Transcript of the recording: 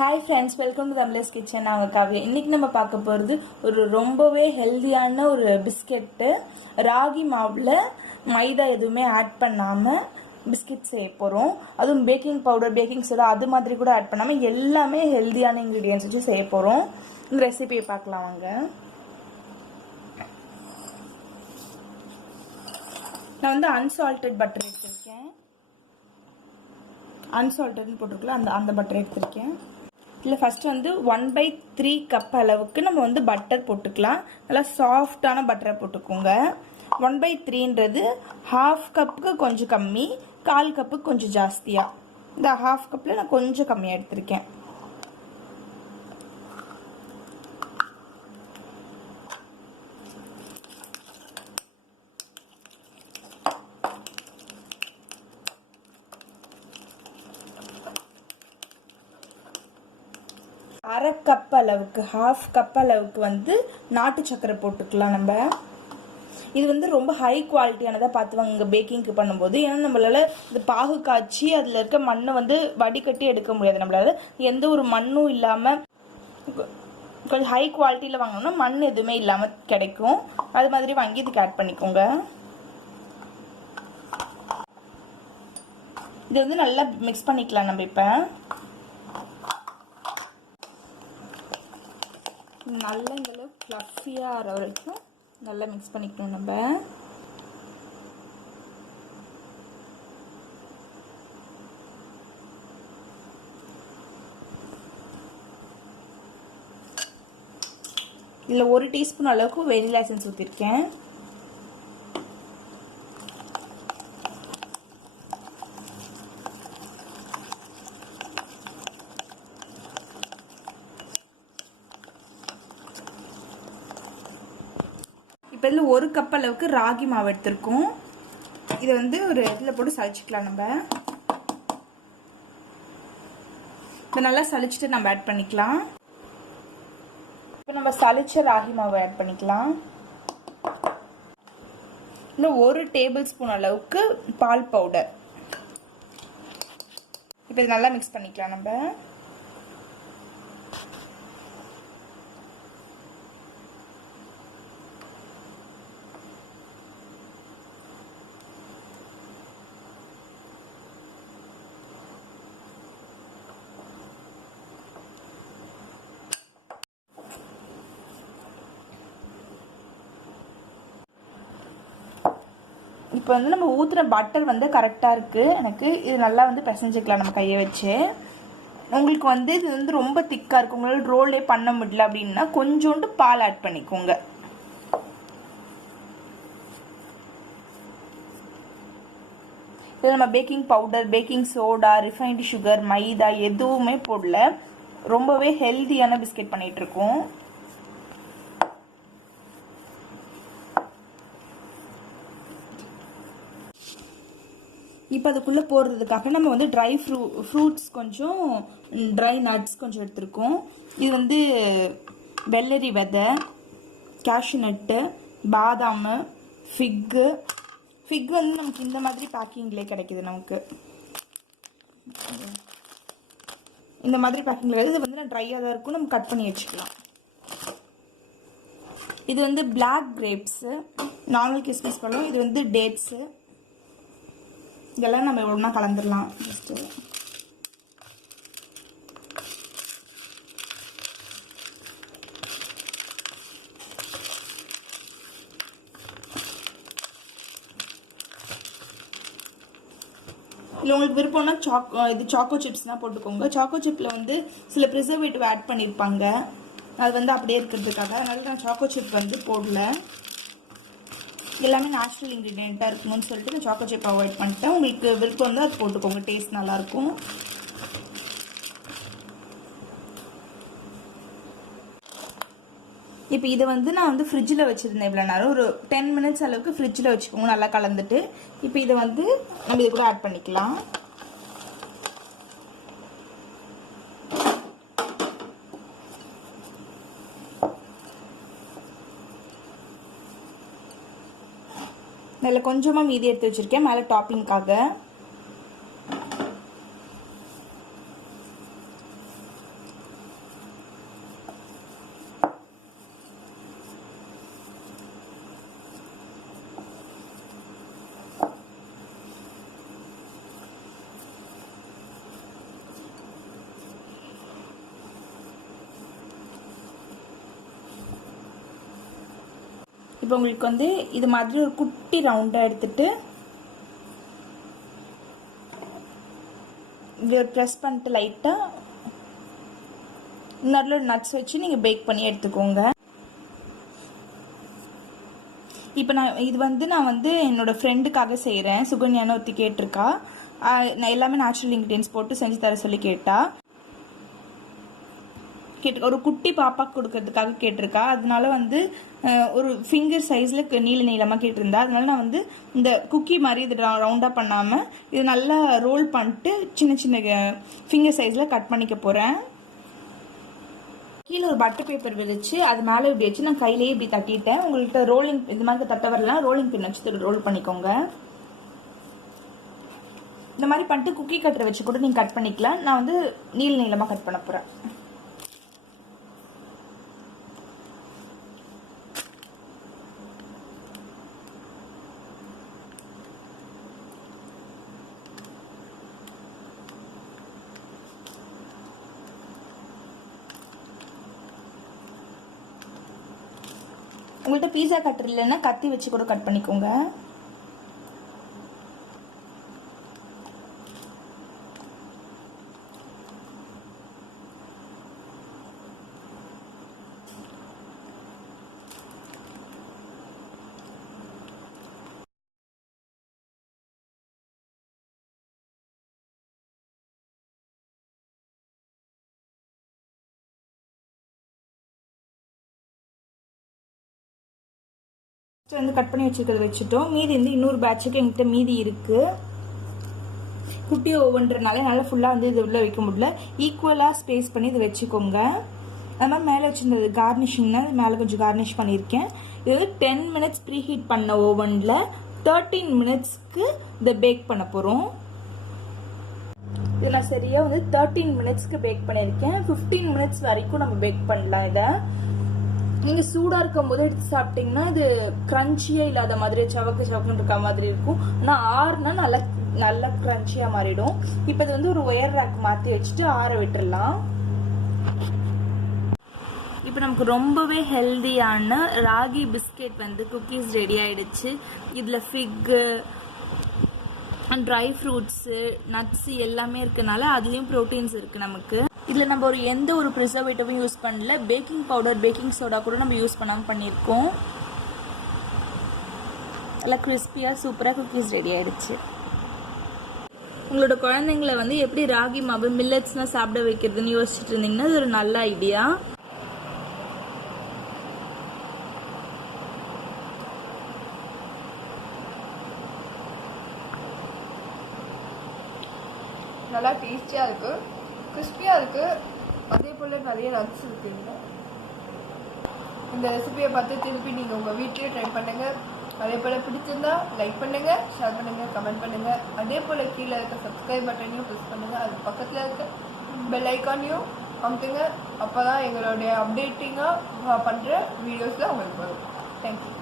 Hi friends, welcome to Tamilars Kitchen. நாங்கள் காவியா. இன்றைக்கி நம்ம பார்க்க போகிறது ஒரு ரொம்பவே ஹெல்த்தியான ஒரு பிஸ்கெட்டு. ராகி மாவில் மைதா எதுவுமே ஆட் பண்ணாமல் பிஸ்கெட் செய்ய போகிறோம். அதுவும் பேக்கிங் பவுடர், பேக்கிங் சோடா அது மாதிரி கூட ஆட் பண்ணாமல் எல்லாமே ஹெல்த்தியான இன்க்ரீடியன்ஸ் வச்சு செய்ய போகிறோம். இந்த ரெசிபியை பார்க்கலாம் வாங்க. நான் வந்து அன்சால்டட் பட்டர் எடுத்திருக்கேன். அன்சால்டட்னு போட்டிருக்கலாம், அந்த பட்டர் எடுத்திருக்கேன். இதில் ஃபஸ்ட்டு வந்து 1/3 கப் அளவுக்கு நம்ம வந்து பட்டர் போட்டுக்கலாம். நல்லா சாஃப்டான பட்டரை போட்டுக்கோங்க. 1/3ன்றது 1/2 கப்புக்கு கொஞ்சம் கம்மி, 1/4 கப்புக்கு கொஞ்சம் ஜாஸ்தியாக. இந்த 1/2 கப்பில் நான் கொஞ்சம் கம்மியாக எடுத்திருக்கேன். அரை கப் அளவுக்கு, 1/2 கப் அளவுக்கு வந்து நாட்டு சக்கரை போட்டுக்கலாம். நம்ம இது வந்து ரொம்ப ஹை குவாலிட்டியானதாக பார்த்து வாங்க பேக்கிங்க்கு பண்ணும்போது. ஏன்னா நம்மளால இது பாகு காய்ச்சி அதில் இருக்க மண்ணை வந்து வடிகட்டி எடுக்க முடியாது. நம்மளால எந்த ஒரு மண்ணும் இல்லாமல் கொஞ்சம் ஹை குவாலிட்டியில் வாங்கினோம்னா மண் எதுவுமே இல்லாமல் கிடைக்கும். அது மாதிரி வாங்கி இதுக்கு ஆட் பண்ணிக்கோங்க. இது வந்து நல்லா மிக்ஸ் பண்ணிக்கலாம். நம்ம இப்போ நல்லா இந்த அளவுக்கு ஃப்ளஃபியாக ஆகிற வரைக்கும் நல்லா மிக்ஸ் பண்ணிக்கணும். நம்ம இதில் 1 டீஸ்பூன் அளவுக்கு வெனிலா எசன்ஸ் ஊற்றிருக்கேன். இப்போ இதில் 1 கப் அளவுக்கு ராகி மாவு எடுத்திருக்கோம். இதை வந்து ஒரு இதில் போட்டு சளிச்சிக்கலாம். நம்ம இதை நல்லா சளிச்சிட்டு நம்ம ஆட் பண்ணிக்கலாம். இப்போ நம்ம சளிச்ச ராகி மாவை ஆட் பண்ணிக்கலாம். இன்னும் 1 டேபிள் ஸ்பூன் அளவுக்கு பால் பவுடர். இப்போ இது நல்லா மிக்ஸ் பண்ணிக்கலாம். நம்ம இப்போ வந்து நம்ம ஊற்றுற பட்டர் வந்து கரெக்டாக இருக்குது எனக்கு. இது நல்லா வந்து பிசைஞ்சிக்கலாம் நம்ம கையை வச்சு. உங்களுக்கு வந்து இது வந்து ரொம்ப திக்காக இருக்கும், உங்களால் ரோலே பண்ண முடியல அப்படின்னா கொஞ்சோண்டு பால் ஆட் பண்ணிக்கோங்க. இது நம்ம baking powder, baking soda, refined sugar, maida எதுவுமே போடல. ரொம்பவே ஹெல்த்தியான பிஸ்கெட் பண்ணிகிட்டு இருக்கோம். இப்போ அதுக்குள்ளே போடுறதுக்காக நம்ம வந்து ட்ரை ஃப்ரூட்ஸ் கொஞ்சம், ட்ரை நட்ஸ் கொஞ்சம் எடுத்துருக்கோம். இது வந்து வெள்ளரி விதை, கேஷ்யூ நட்டு, பாதாம், ஃபிக்கு வந்து நமக்கு இந்த மாதிரி பேக்கிங்லேயே கிடைக்கிது. நமக்கு இந்த மாதிரி பேக்கிங்கில் இது வந்து நான் ட்ரையாக தான் இருக்கும், நம்ம கட் பண்ணி வச்சுக்கலாம். இது வந்து பிளாக் கிரேப்ஸு, நார்மல் கிஸ்மிஸ் பழம். இது வந்து டேட்ஸு. இதெல்லாம் நம்ம ஒன்றா கலந்துடலாம். ஜஸ்ட்டு இல்லை உங்களுக்கு விருப்பம்னா இது சாக்கோ சிப்ஸ்னால் போட்டுக்கோங்க. சாக்கோ சிப்பில் வந்து சில ப்ரிசர்வேட்டிவ் ஆட் பண்ணியிருப்பாங்க, அது வந்து அப்படியே இருக்கிறதுக்காக. அதனால நான் சாக்கோ சிப் வந்து போடல. எல்லாமே நேச்சுரல் இன்க்ரீடியண்ட்டாக இருக்கணும்னு சொல்லிட்டு நான் சாக்கோ சிப் அவாய்ட் பண்ணிட்டேன். உங்களுக்கு விருப்பம் வந்து அது போட்டுக்கோங்க, டேஸ்ட் நல்லாயிருக்கும். இப்போ இதை வந்து நான் வந்து ஃப்ரிட்ஜில் வச்சுருந்தேன் இவ்வளோ நேரம். ஒரு 10 மினிட்ஸ் அளவுக்கு ஃப்ரிட்ஜில் வச்சுக்கோங்க, நல்லா கலந்துட்டு. இப்போ இதை வந்து நம்ம இது கூட ஆட் பண்ணிக்கலாம். இதில் கொஞ்சமாக மீதி எடுத்து வச்சுருக்கேன் மேலே டாப்பிங்காக. இப்போ உங்களுக்கு வந்து இது மாதிரி ஒரு குட்டி ரவுண்டாக எடுத்துட்டு இது ப்ரெஸ் பண்ணிட்டு லைட்டாக நடுவில் நட்ஸ் வச்சு நீங்கள் பேக் பண்ணி எடுத்துக்கோங்க. இப்போ நான் வந்து என்னோட ஃப்ரெண்டுக்காக செய்கிறேன். சுகன்யான்னு ஒருத்தி கேட்டிருக்கா. நான் எல்லாமே நேச்சுரல் இன்க்ரீடியன்ஸ் போட்டு செஞ்சு தர சொல்லி ஒரு குட்டி பாப்பாக்கு கொடுக்கறதுக்காக கேட்டிருக்கா. அதனால வந்து ஒரு ஃபிங்கர் சைஸில் நீளமாக கேட்டிருந்தா. அதனால நான் வந்து இந்த குக்கி மாதிரி இது ரவுண்டாக பண்ணாமல் இது நல்லா ரோல் பண்ணிட்டு சின்ன சின்ன ஃபிங்கர் சைஸில் கட் பண்ணிக்க போகிறேன். கீழே ஒரு பட்டர் பேப்பர் விரிச்சு அது மேலே இப்படி வச்சு நான் கையிலேயே இப்படி தட்டிட்டேன். உங்கள்கிட்ட ரோலிங் இது மாதிரி தட்ட வரலாம், ரோலிங் பின் வச்சு ரோல் பண்ணிக்கோங்க. இந்த மாதிரி பண்ணிட்டு குக்கி கட்டரை வச்சு கூட நீங்கள் கட் பண்ணிக்கலாம். நான் வந்து நீளமாக கட் பண்ண போகிறேன். உங்கள்கிட்ட பீஸா கட்டர் இல்லைன்னா கத்தி வச்சு கூட கட் பண்ணிக்கோங்க. வந்து கட் பண்ணி வச்சுருக்கிறது வச்சுட்டோம். மீதி வந்து இன்னொரு பேட்சுக்கு எங்கிட்ட மீதி இருக்குது. குட்டி ஓவன்றனால நல்லா ஃபுல்லாக வந்து இது உள்ளே வைக்க முடியல. ஈக்குவலாக ஸ்பேஸ் பண்ணி இது வச்சுக்கோங்க. அது மாதிரி மேலே வச்சுருந்தது கார்னிஷிங்னா மேலே கொஞ்சம் கார்னிஷ் பண்ணியிருக்கேன். இது வந்து 10 மினிட்ஸ் ப்ரீ ஹீட் பண்ண ஓவனில் 13 மினிட்ஸ்க்கு இதை பேக் பண்ண போகிறோம். இது நான் சரியாக வந்து 13 மினிட்ஸ்க்கு பேக் பண்ணியிருக்கேன். 15 மினிட்ஸ் வரைக்கும் நம்ம பேக் பண்ணலாம். இதை நீங்கள் சூடாக இருக்கும் போது எடுத்து சாப்பிட்டீங்கன்னா இது க்ரன்ச்சியாக இல்லாத மாதிரி சவக்குன்னு இருக்க மாதிரி இருக்கும். ஆனால் ஆறுனா நல்லா க்ரன்ச்சியாக மாறிடும். இப்போ இது வந்து ஒரு ஒயர் ரேக் மாற்றி வச்சுட்டு ஆற விட்டுடலாம். இப்போ நமக்கு ரொம்பவே ஹெல்தியான ராகி பிஸ்கெட் வந்து குக்கீஸ் ரெடி ஆயிடுச்சு. இதில் ஃபிக்கு ட்ரை ஃப்ரூட்ஸு நட்ஸு எல்லாமே இருக்கனால அதுலேயும் ப்ரோட்டீன்ஸ் இருக்குது நமக்கு. இதில் நம்ம எந்த ஒரு ப்ரிசர்வேட்டிவும் யூஸ் பண்ணல. பேக்கிங் பவுடர் பேக்கிங் சோடா கூட நம்ம யூஸ் பண்ணாமல் பண்ணியிருக்கோம். நல்லா கிறிஸ்பியாக சூப்பராக குக்கீஸ் ரெடி ஆகிடுச்சு. உங்களோட குழந்தைங்களை வந்து எப்படி ராகி மாவு மில்லட்ஸ்லாம் சாப்பிட வைக்கிறதுன்னு யோசிச்சுட்டு இருந்தீங்கன்னா இது ஒரு நல்ல ஐடியா. நல்லா டேஸ்டியாக இருக்குது, கிறிஸ்பியாக இருக்குது. அதே போல் நிறைய நட்ஸ் இருக்குங்க. இந்த ரெசிபியை பார்த்து திருப்பி நீங்கள் உங்கள் வீட்லேயே ட்ரை பண்ணுங்கள். அதே போல் பிடிச்சிருந்தா லைக் பண்ணுங்கள், ஷேர் பண்ணுங்கள், கமெண்ட் பண்ணுங்கள். அதே போல் கீழே இருக்க சப்ஸ்கிரைப் பட்டனையும் ப்ரெஸ் பண்ணுங்கள். அது பக்கத்தில் இருக்க பெல் ஐக்கானையும் அமுத்துங்க. அப்போ தான் எங்களுடைய அப்டேட்டிங்காக பண்ணுற வீடியோஸில் உங்களுக்கு வரும். தேங்க்யூ.